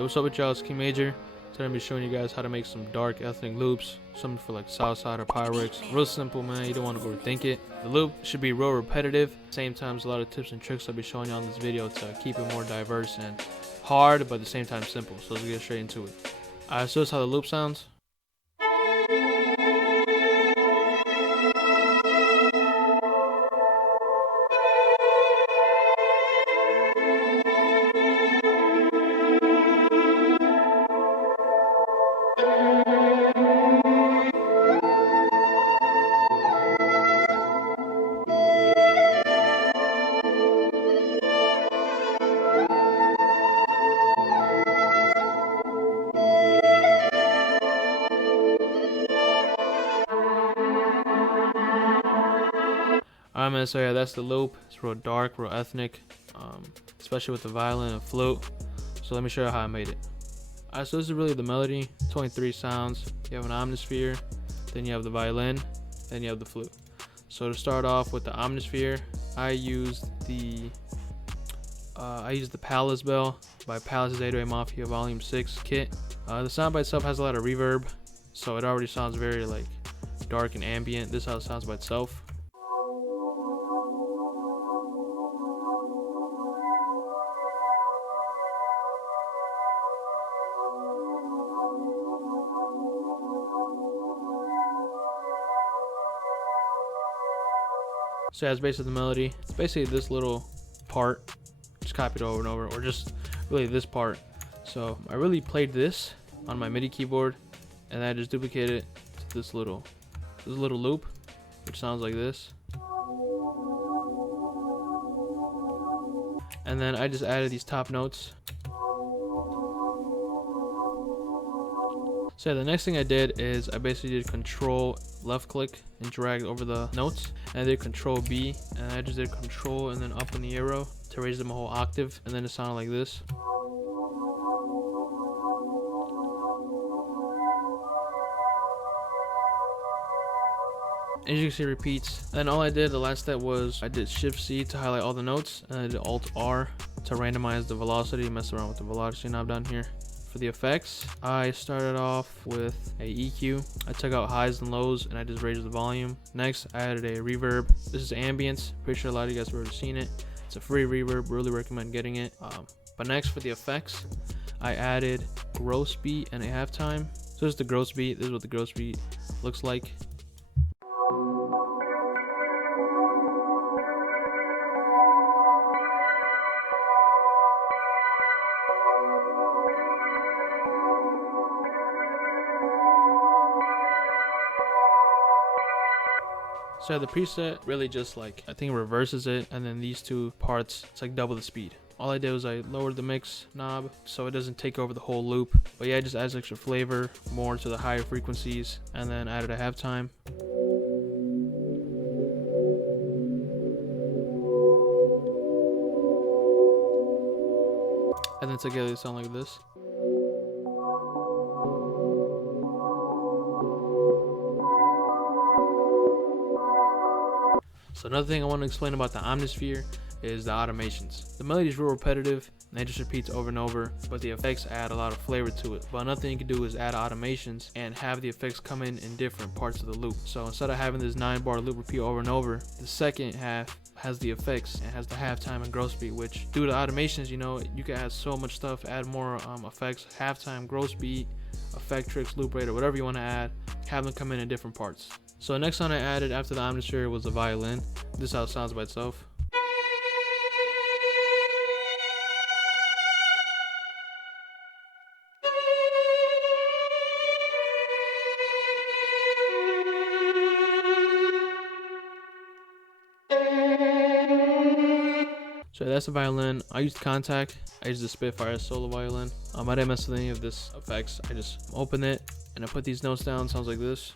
Yo, what's up with y'all? It's King Major. Today I'm gonna be showing you guys how to make some dark ethnic loops, something for like Southside or Pyrex. Real simple, man. You don't want to overthink it. The loop should be real repetitive. Same time, there's a lot of tips and tricks I'll be showing you on this video to keep it more diverse and hard, but at the same time simple. So let's get straight into it. Alright, so that's how the loop sounds. Alright, man, so yeah, that's the loop. It's real dark, real ethnic, especially with the violin and flute. So let me show you how I made it. Alright, so this is really the melody. 23 sounds. You have an omnisphere, then you have the violin, then you have the flute. So to start off with the omnisphere, I used the Palace Bell by Palace's 808 Mafia Volume 6 kit. The sound by itself has a lot of reverb, so it already sounds very like dark and ambient. This is how it sounds by itself. So that's basically the melody. It's basically this little part, just copied over and over, or just really this part. So I really played this on my MIDI keyboard, and I just duplicated it to this little loop, which sounds like this. And then I just added these top notes. So yeah, the next thing I did is I basically did Control left click and drag over the notes, and I did Control B, and I just did Control and then up on the arrow to raise them a whole octave, and then it sounded like this. As you can see, it repeats. Then all I did, the last step was I did Shift C to highlight all the notes, and I did Alt R to randomize the velocity, mess around with the velocity knob down here. For the effects, I started off with a EQ. I took out highs and lows and I just raised the volume. Next, I added a reverb. This is ambience. Pretty sure a lot of you guys have already seen it. It's a free reverb. Really recommend getting it. But next, for the effects, I added gross beat and a halftime. So this is the gross beat. This is what the gross beat looks like. So the preset really just like, I think it reverses it, and then these two parts, it's like double the speed. All I did was I lowered the mix knob so it doesn't take over the whole loop. But yeah, it just adds extra flavor, more to the higher frequencies, and then added a halftime. And then together they sound like this. So another thing I want to explain about the omnisphere is the automations. The melody is real repetitive and it just repeats over and over, but the effects add a lot of flavor to it. But another thing you can do is add automations and have the effects come in different parts of the loop. So instead of having this 9-bar loop repeat over and over, the second half has the effects and has the halftime and gross beat, which due to automations, you know, you can add so much stuff, add more effects, halftime, gross beat, effect tricks, loop rate, or whatever you want to add, have them come in different parts. So the next song I added after the omnisphere was the violin. This is how it sounds by itself. So that's the violin. I used Contact. I used the Spitfire solo violin. I didn't mess with any of this effects. I just open it and I put these notes down. Sounds like this.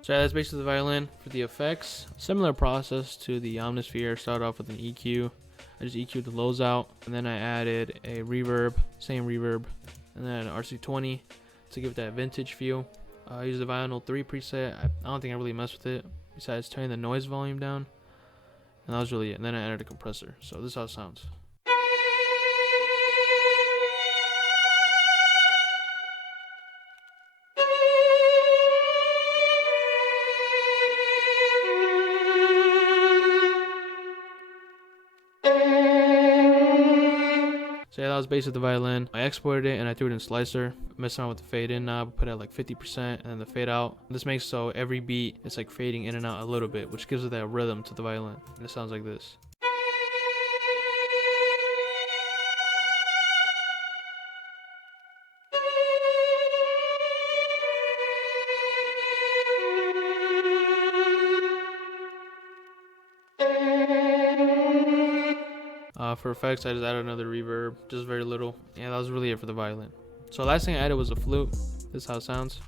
So that's basically the violin. For the effects, similar process to the omnisphere. Start off with an EQ, I just EQ'd the lows out, and then I added a reverb, same reverb, and then an RC20 to give it that vintage feel. I used the vinyl 3 preset. I don't think I really messed with it, besides turning the noise volume down, and that was really it. And then I added a compressor, so this is how it sounds. So yeah, that was basically the violin. I exported it and I threw it in Slicer, messed around with the fade in knob, put it at like 50%, and then the fade out. This makes so every beat it's like fading in and out a little bit, which gives it that rhythm to the violin. And it sounds like this. For effects, I just added another reverb, just very little. Yeah, that was really it for the violin. So last thing I added was a flute. This is how it sounds.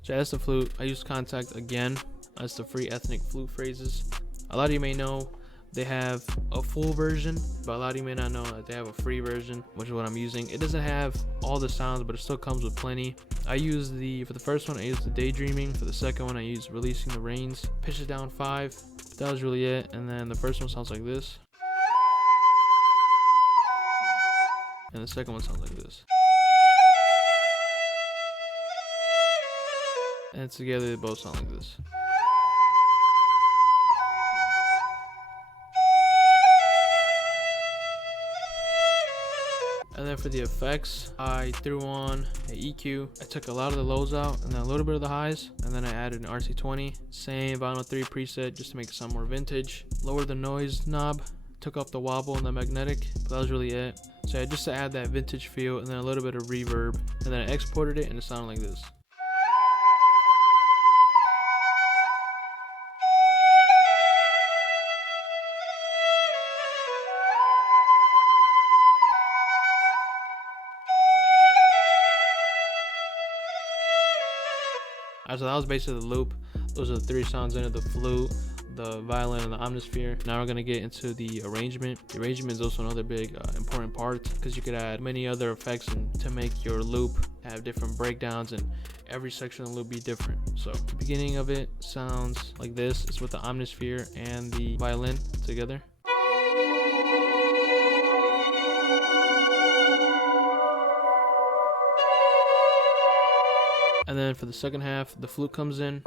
So that's the flute. I used Contact again. That's the free ethnic flute phrases. A lot of you may know they have a full version, but a lot of you may not know that they have a free version, which is what I'm using. It doesn't have all the sounds, but it still comes with plenty. For the first one, I used the Daydreaming. For the second one, I used Releasing the Reins. Pitch it down 5. That was really it. And then the first one sounds like this. And the second one sounds like this. And together they both sound like this. And then for the effects, I threw on an EQ. I took a lot of the lows out and then a little bit of the highs, and then I added an RC20, same vinyl 3 preset just to make it sound more vintage. Lowered the noise knob, took off the wobble and the magnetic, but that was really it. So I just to add that vintage feel and then a little bit of reverb, and then I exported it and it sounded like this. So that was basically the loop. Those are the 3 sounds in it: the flute, the violin, and the omnisphere. Now we're gonna get into the arrangement. The arrangement is also another big important part, because you could add many other effects to make your loop have different breakdowns, and every section of the loop be different. So the beginning of it sounds like this. It's with the omnisphere and the violin together. And then for the second half, the flute comes in.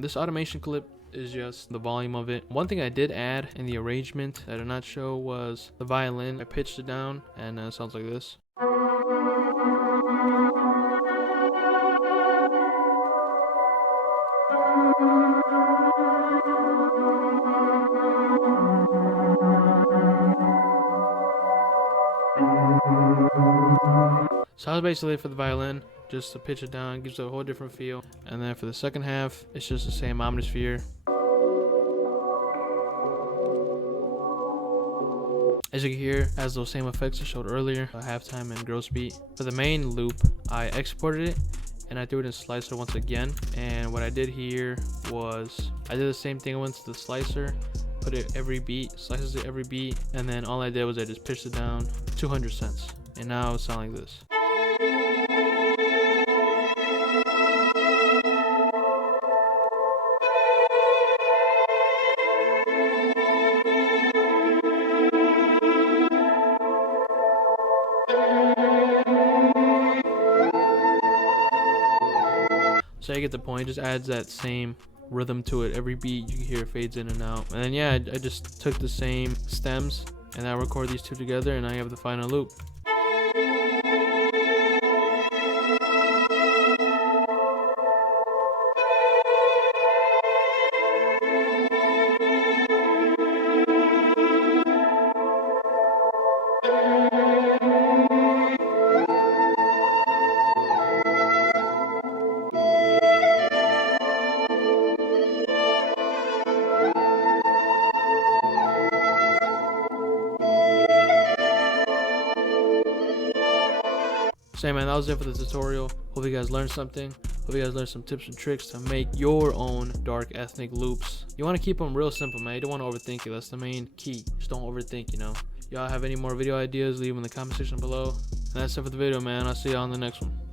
This automation clip is just the volume of it. One thing I did add in the arrangement that I did not show was the violin. I pitched it down and it sounds like this. So that was basically it for the violin, just to pitch it down, gives it a whole different feel. And then for the second half, it's just the same omnisphere. As you can hear, it has those same effects I showed earlier, halftime and gross beat. For the main loop, I exported it and I threw it in Slicer once again. And what I did here was, I did the same thing. I went to the Slicer, put it every beat, slices it every beat, and then all I did was I just pitched it down 200 cents. And now it sounds like this. So you get the point. It just adds that same rhythm to it. Every beat you can hear it fades in and out. And then yeah, I just took the same stems and I record these two together, and I have the final loop. So man, that was it for the tutorial. Hope you guys learned something. Hope you guys learned some tips and tricks to make your own dark ethnic loops. You want to keep them real simple, man. You don't want to overthink it. That's the main key. Just don't overthink, you know. Y'all have any more video ideas, leave them in the comment section below. And that's it for the video, man. I'll see you on the next one.